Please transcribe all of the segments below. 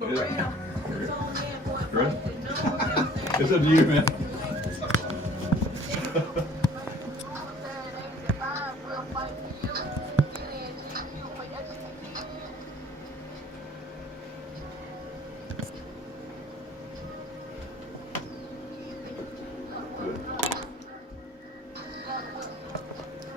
Yeah. Ready? It's up to you, man.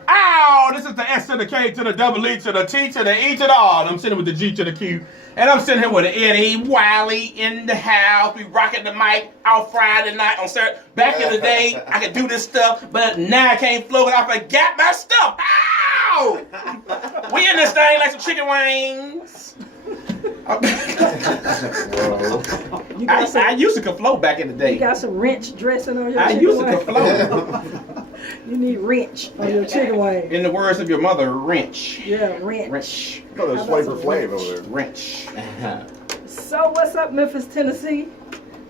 Ow! This is the S to the K to the double E to the T to the E to the R. And I'm sitting with the G to the Q. And I'm sitting here with the Eddie Wiley in the house. We rocking the mic out Friday night on Saturday. Back in the day, I could do this stuff, but now I can't flow and I forgot my stuff. Ow! We in this thing like some chicken wings. I used to could flow back in the day. You got some wrench dressing on your I chicken used to wing? could flow. You need wrench on your chicken wing. In the words of your mother, wrench. Yeah, wrench. Wrench. Oh, there's Flavor Flav over there. Wrench. So what's up, Memphis, Tennessee?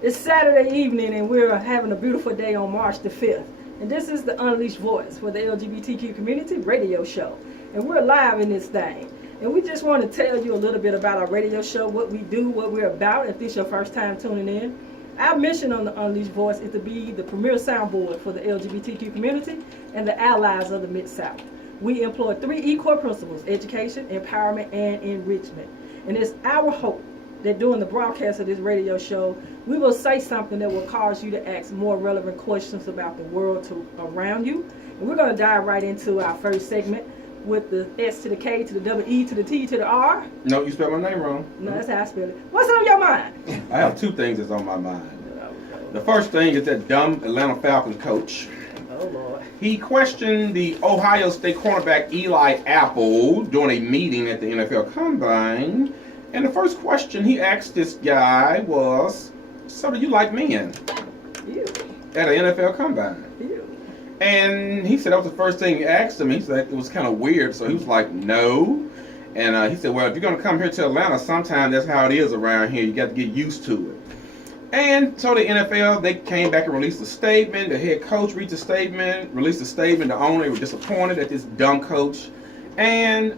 It's Saturday evening and we're having a beautiful day on March the 5th. And this is the Unleashed Voice for the LGBTQ community radio show. And we're live in this thing. And we just want to tell you a little bit about our radio show, what we do, what we're about, if this is your first time tuning in. Our mission on the Unleashed Voice is to be the premier soundboard for the LGBTQ community and the allies of the Mid-South. We employ 3 E-core principles: education, empowerment, and enrichment. And it's our hope that during the broadcast of this radio show, we will say something that will cause you to ask more relevant questions about the world around you. And we're going to dive right into our first segment with the S to the K to the double E to the T to the R. No, you spelled my name wrong. No, that's how I spell it. What's on your mind? I have 2 things that's on my mind. The first thing is that dumb Atlanta Falcons coach. Oh, Lord. He questioned the Ohio State cornerback Eli Apple during a meeting at the NFL Combine. And the first question he asked this guy was, so do you like men? Ew. At an NFL Combine. Ew. And he said that was the first thing he asked him. He said it was kind of weird, so he was like, no. And he said, well, if you're going to come here to Atlanta, sometime that's how it is around here. You got to get used to it. And so the NFL, they came back and released a statement. The head coach released a statement. The owner was disappointed at this dumb coach. And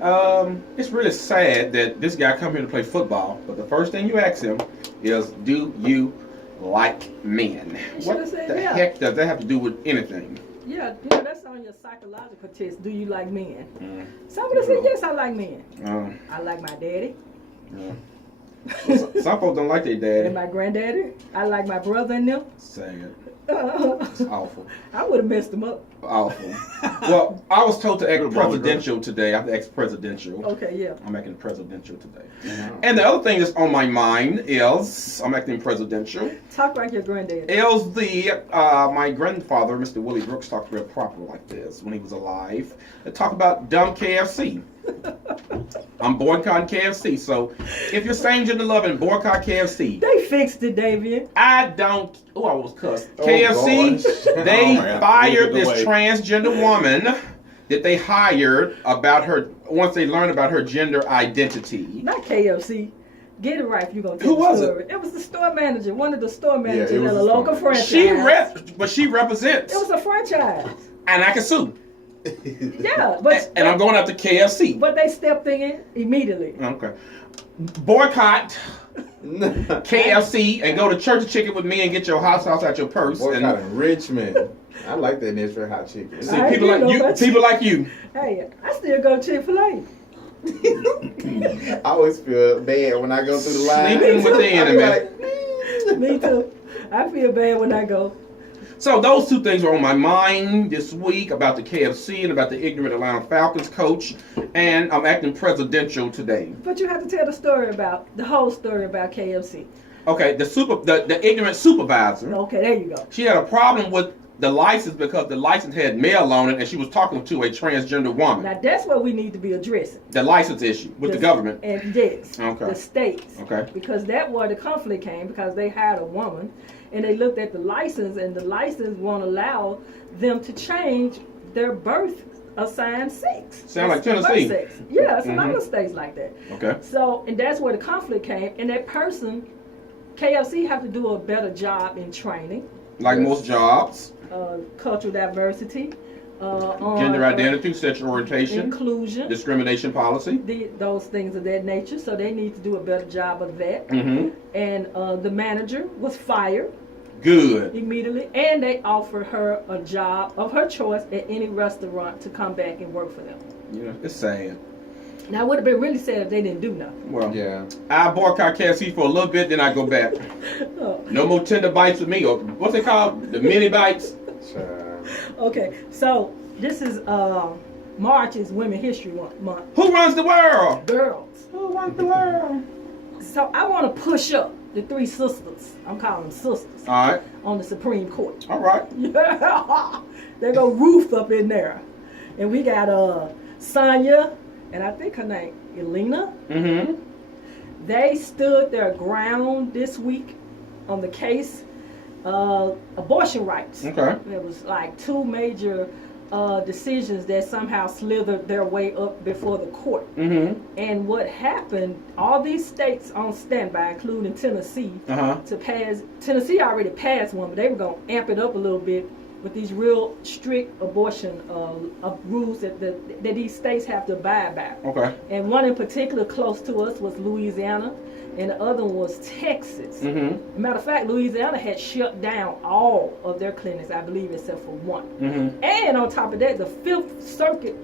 it's really sad that this guy come here to play football, but the first thing you ask him is, do you like men? What the heck does that have to do with anything? Yeah, that's on your psychological test. Do you like men? Somebody said, yes, I like men. I like my daddy. Some folks don't like their daddy. And my granddaddy. I like my brother and them. Sad. It's awful. I would have messed them up. Awful. Well, I was told to act presidential today. I have to act presidential. Okay, yeah. I'm acting presidential today. And the other thing that's on my mind is I'm acting presidential. Talk like your granddaddy. My grandfather, Mr. Willie Brooks, talked real proper like this when he was alive. They talk about dumb KFC. I'm boycotting KFC. So if you're same gender loving, boycott KFC. They fixed it, Davin. I don't. Oh, I was cussed. KFC, gosh. they fired this away. transgender woman that they hired about her, once they learned about her gender identity. Not KFC. Get it right if you're going to Who tell the was story. It was the store manager, one of the store managers it was at a the local store franchise. But she represents. It was a franchise. And I can sue. Yeah, but And I'm going after KFC. But they stepped in immediately. Okay. Boycott KFC and go to Church of Chicken with me and get your hot sauce out your purse. Boycott in Richmond. I like that Nashville hot chicken. See, I people do like know you. about People like you. Hey, I still go Chick-fil-A. I always feel bad when I go through the line. Sleeping with the enemy. Me too. I feel bad when I go. So those 2 things were on my mind this week about the KFC and about the ignorant Atlanta Falcons coach, and I'm acting presidential today. But you have to tell the whole story about KFC. Okay, the ignorant supervisor. Okay, there you go. She had a problem with the license because the license had male on it, and she was talking to a transgender woman. Now that's what we need to be addressing. The license issue with the government. And yes, Okay. the states. Okay. Because that's where the conflict came, because they hired a woman and they looked at the license, and the license won't allow them to change their birth assigned sex. Sound like Birth Tennessee. sex. Yeah, it's a lot of states like that. Okay. So, and that's where the conflict came, and that person, KFC have to do a better job in training. Like most jobs. Cultural diversity, on Gender identity, sexual orientation, inclusion, discrimination policy. those things of that nature. So they need to do a better job of that. Mm-hmm. And the manager was fired Good. immediately, and they offered her a job of her choice at any restaurant to come back and work for them. Yeah, it's sad. Now, it would have been really sad if they didn't do nothing. Well, Yeah. I boycott KFC for a little bit, then I go back. Oh, No more tender bites with me, or what's it called? The mini bites. Child. okay, so this is March is Women History Month. Who runs the world? Girls. Who runs the world? So I want to push up the three sisters. I'm calling them sisters All right. on the Supreme Court. All right. Yeah, there go Ruth up in there, and we got Sonia, and I think her name Elena. Mm-hmm. They stood their ground this week on the case abortion rights. Okay. There was like two major decisions that somehow slithered their way up before the court. Mm-hmm. And what happened, all these states on standby, including Tennessee, Uh-huh. to pass, Tennessee already passed one, but they were going to amp it up a little bit with these real strict abortion rules that these states have to abide by. Okay. And one in particular close to us was Louisiana, and the other one was Texas. Mm-hmm. Matter of fact, Louisiana had shut down all of their clinics, I believe, except for one. Mm-hmm. And on top of that, the Fifth Circuit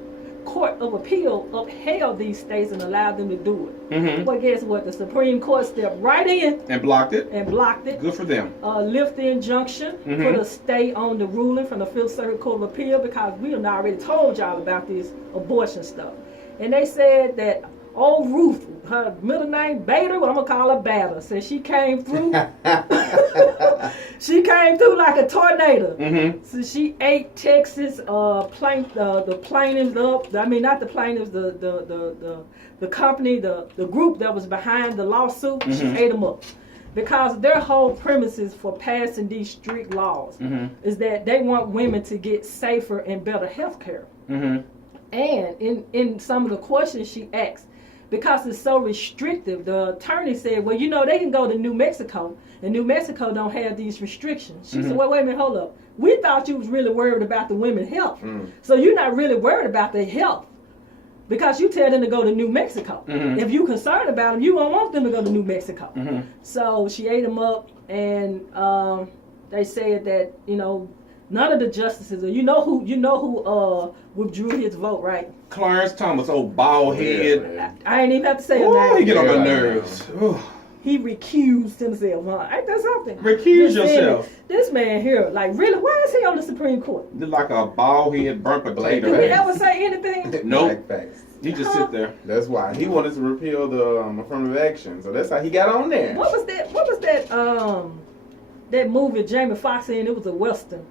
Court of Appeal upheld these states and allowed them to do it. Mm-hmm. But guess what? The Supreme Court stepped right in And blocked it. and blocked it. Good for them. Lift the injunction, Mhm. put a stay on the ruling from the Fifth Circuit Court of Appeal, because we have already told y'all about this abortion stuff. And they said that old Ruth, her middle name Bader, well, I'm gonna call her Bader, said she came through. She came through like a tornado. Mm-hmm. So she ate Texas the plaintiffs up. I mean, not the plaintiffs, the company, the group that was behind the lawsuit. She Mhm. ate them up, because their whole premises for passing these strict laws Mm-hmm. is that they want women to get safer and better health care. Mm-hmm. And in some of the questions she asked, because it's so restrictive, the attorney said, well, you know, they can go to New Mexico, and New Mexico don't have these restrictions. She said, Mhm. well, wait a minute, hold up. We thought you was really worried about the women's health. Mm. So you're not really worried about their health, because you tell them to go to New Mexico. Mhm. If you're concerned about them, you don't want them to go to New Mexico. Mm-hmm. So she ate them up, and they said that, you know, none of the justices, or you know who withdrew his vote, right? Clarence Thomas, old bald head. Yeah, I ain't even have to say Ooh, her he name. get on my Yeah. nerves. Ooh. He recused himself, huh? Ain't that something? Recuse Just saying, yourself. This man here, like, really, why is he on the Supreme Court? Look like a bald head burnt potato. Did we Right. ever say anything? Nope. Black face. He just sit there. That's why he wanted to repeal the affirmative action, so that's how he got on there. What was that movie Jamie Foxx in? It was a Western.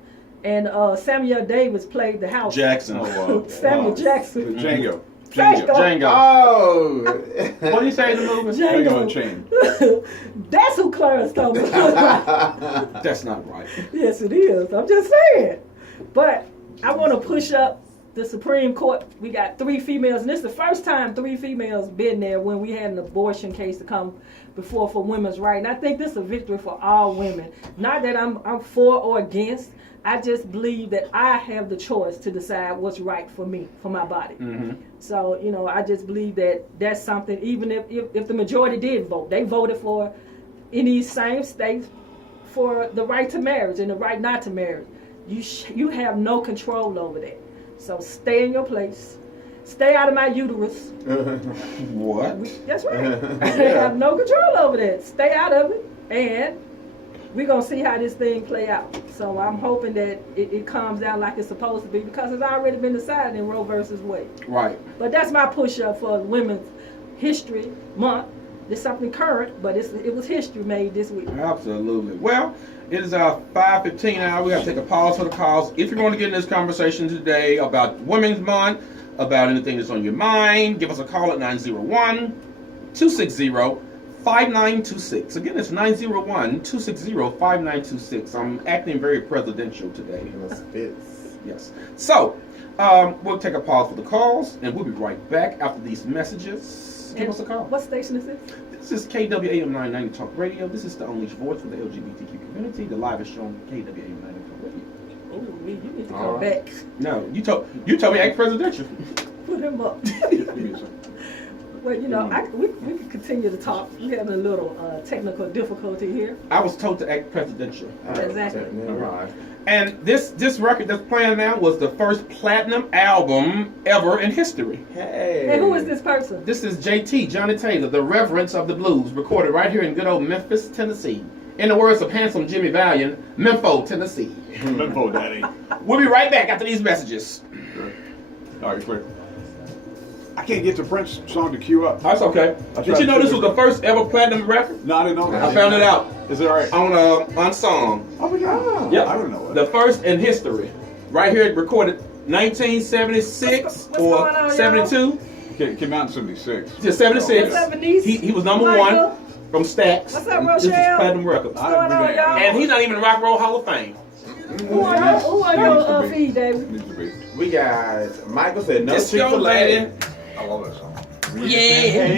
And Samuel Davis played the house. Jackson. Samuel Jackson. Django. Django. Django. Oh. What do you say in the movie? Django Unchained. That's who Clarence Thomas was. That's not right. Yes, it is. I'm just saying. But I want to push up the Supreme Court. We got 3 females, and this is the first time 3 females been there when we had an abortion case to come before for women's rights. And I think this is a victory for all women. Not that I'm for or against. I just believe that I have the choice to decide what's right for me, for my body. Mm-hmm. So, you know, I just believe that that's something, even if the majority did vote, they voted for, in these same states, for the right to marriage and the right not to marry. You have no control over that. So stay in your place. Stay out of my uterus. What? That's right. They have no control over that. Stay out of it, and we're going to see how this thing play out. So I'm hoping that it calms down like it's supposed to be, because it's already been decided in Roe versus Wade. Right. But that's my push-up for Women's History Month. It's something current, but it was history made this week. Absolutely. Well, it is our 5:15 hour. We have to take a pause for the calls. If you're going to get in this conversation today about Women's Month, about anything that's on your mind, give us a call at 901-260-5926. Again, it's 901-260-5926. I'm acting very presidential today. That's fits. Yes. So, we'll take a pause for the calls, and we'll be right back after these messages. Give And us a call. What station is this? This is KWAM 990 Talk Radio. This is the Unleashed Voice for the LGBTQ community. The live is shown on KWAM 990 Talk Radio. Oh, you need to All come right. back. No, you told me act presidential. Put him up. Give me a second. Well, you know, we can continue to talk. We're having a little technical difficulty here. I was told to act presidential. Exactly. Never mind. And this record that's playing now was the first platinum album ever in history. Hey. Hey, who is this person? This is JT, Johnny Taylor, the Reverence of the Blues, recorded right here in good old Memphis, Tennessee. In the words of handsome Jimmy Valiant, Memphis, Tennessee. Limbo Daddy. We'll be right back after these messages. Good. All right, quick. I can't get the Prince song to queue up. That's okay. Did you know this was the first ever platinum record? No, I didn't know that. I found it out Is it all right? on Unsung. Oh, my God. Yep. I don't know The that. first in history. Right here, recorded 1976 What's or going on, y'all? 72. Came out in 76. Just 76. What's up, Denise? He was number Michael? one from Stax. What's up, This is Rochelle? platinum records. What's going on, y'all? And he's not even in the Rock and Roll Hall of Fame. Who are your feed, David? Needs to be. We got Michael said no Disco Chick-fil-A. lady. I love that song. Yeah.